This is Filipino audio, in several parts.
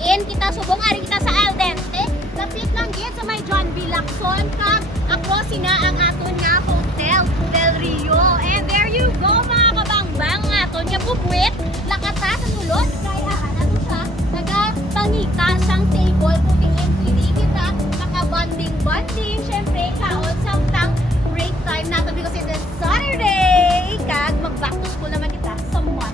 diin kita subong ari kita sa Dente. Lapit lang gid sa may John B. Lacson kag across sina ang aton nga Hotel Del Rio. And there you go mga kabangbang, ang aton nga bubwit lakata sa sulod kaya ano siya nagapangita sang table puting pwede kita makabanding-banding syempre kaon samtang break time natin because it's Saturday kag mag back to school naman kita sa Monday.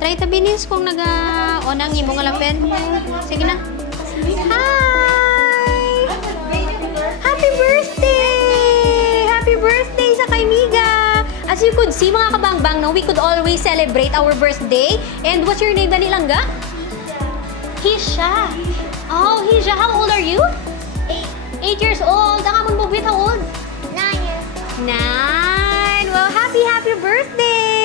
Try tabi nis kung naga-onang imo nga lapel. Sige na. Hi! Happy birthday! Happy birthday sa kay Miga! As you could see mga kabangbang, no, we could always celebrate our birthday. And what's your name, Ilonggo? Heizza. Oh, Heizza, how old are you? 8 years old. Ang amon bugwit, how old? 9 years. 9. Well, happy birthday!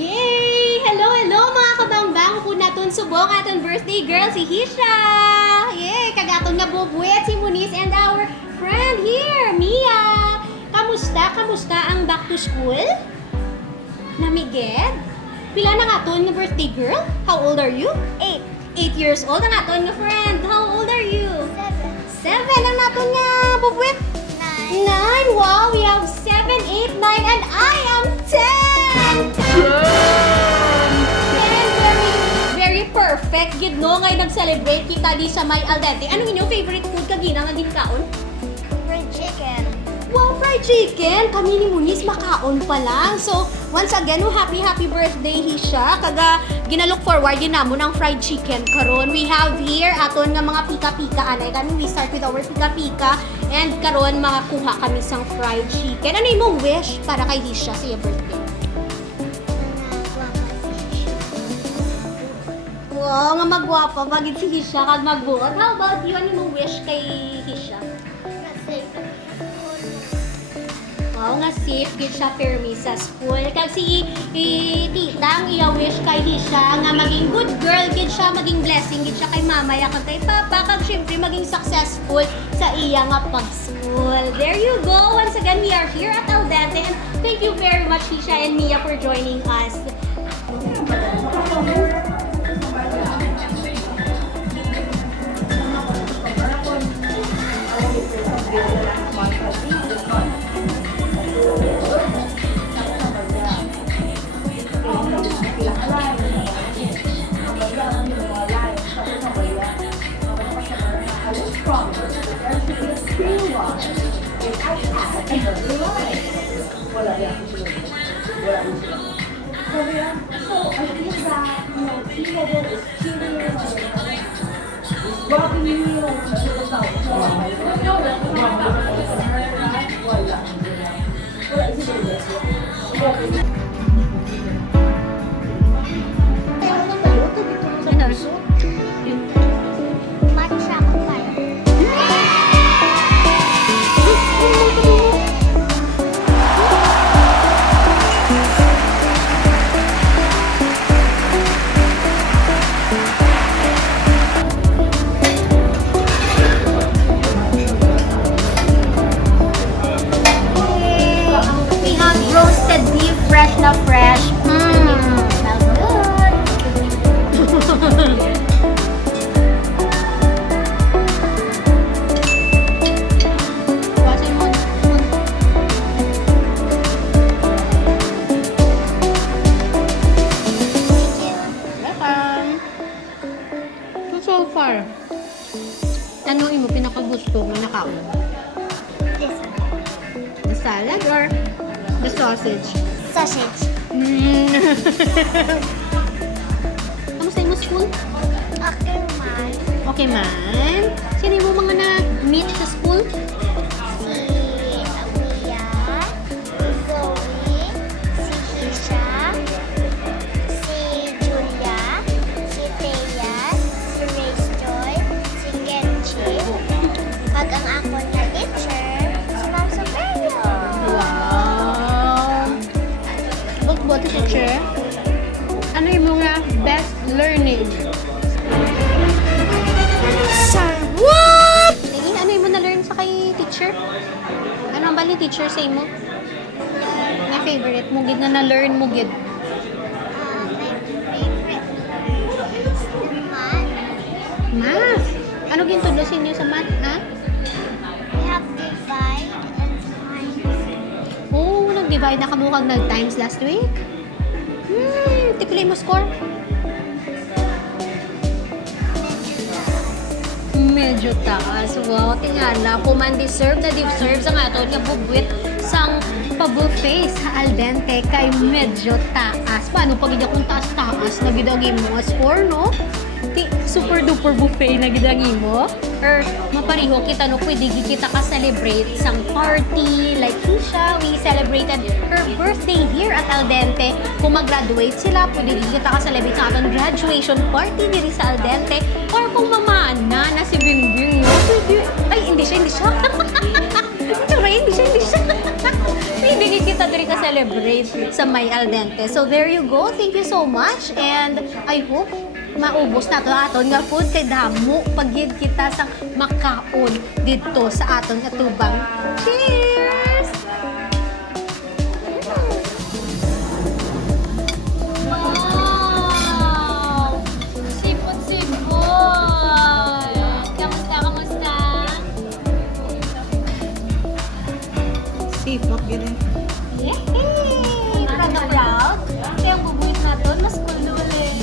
Yay! Hello mga kabangbang. Kung naton subong aton birthday girl si Heizza. Yay! Kagaton nga bubwet si Muniz and our friend here, Mia. Kamusta ang back to school? Namiged? Pila na aton nga birthday girl? How old are you? 8. 8 years old ang aton nga friend. How old are you? 7. 7 ang naton nga bubwet. 9. Wow, we have 7, 8, 9, and I am 10! 10! Very perfect. Gid no, ngayon nag-celebrate kita di sa may Dente. Anong inyong favorite food kagina nga ginkaon? Fried chicken. Wow, fried chicken! Kami ni Muniz makaon pa lang. So, once again, happy birthday Heizza. Kaga ginalook forward din namon ang fried chicken karon. We have here aton nga mga pika-pika anay. Kami we start with our pika-pika and karon makakuha kami sang fried chicken. Ano imong wish para kay Heizza sa iyang birthday? Wow, nga magwapa magid si Heizza kag magbuot. How about you? Ano imong wish kay Heizza? Wow, nga safe gid siya permi sa school. Kag si titang iya-wish kay Heizza nga maging good girl gid siya, maging blessing gid siya kay mama ya kag kay papa kag syempre maging successful sa iya nga pag-school. There you go. Once again, we are here at Dente and thank you very much Heizza and Mia for joining us. Fresh. Smells good. Wasin mo. Welcome. So far, ano imo pinakagusto nga nakaon? This one. The salad or the sausage? Sausage. Kamusta mo school? Okay man. Okay man. Sino mo mga na-meet sa school? Si Mia, Zoe, si Heizza, teacher say mo? Nga favorite mo gid nga na-learn mo gid? Math. Ano gintudlosin niyo sa math, ha? We have divide and times. Oh, nag-divide na kamukag nag-times last week? Tikulay mo score? Medyo taas. Wow, tingala. Kuman deserve na deserve sa nga ito nga bugwit sang pa-buffet sa al dente kay medyo taas. Paano pag hindi akong taas-taas na gidagi mo nga score, no? Super duper buffet na gidagi mo? Or mapariho kita no, pwede kita ka-celebrate sang party like Heizza. We celebrated her birthday here at al dente. Kung mag-graduate sila, pwede kita ka-celebrate sa atong graduation party diri sa al dente. Or kung mamana na si Bingbing mo, pwede... Ay, hindi siya. Turay, hindi siya. Pwede kita diri ka-celebrate sa may al dente. So there you go. Thank you so much. And I hope maubos na to aton nga food kay damo pagyid kita sa makaon dito sa aton atubang. Cheers! Wow! Sipot! Kamusta? Sipot gini. Yay! Proud na proud. Kaya ang bubuit naton mas cool na ulit.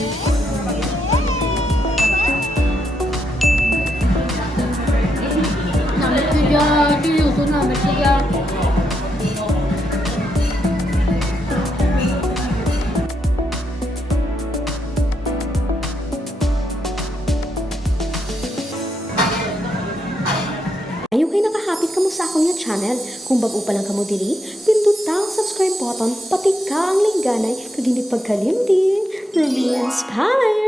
Seryoso namin siya. Ayaw kayo nakahapit ka mo sa akong yung channel. Kung bago pa lang ka mo diri, pindutang subscribe button, pati ka ang lingganay, kag hindi pagkalim din. Rubeinspired!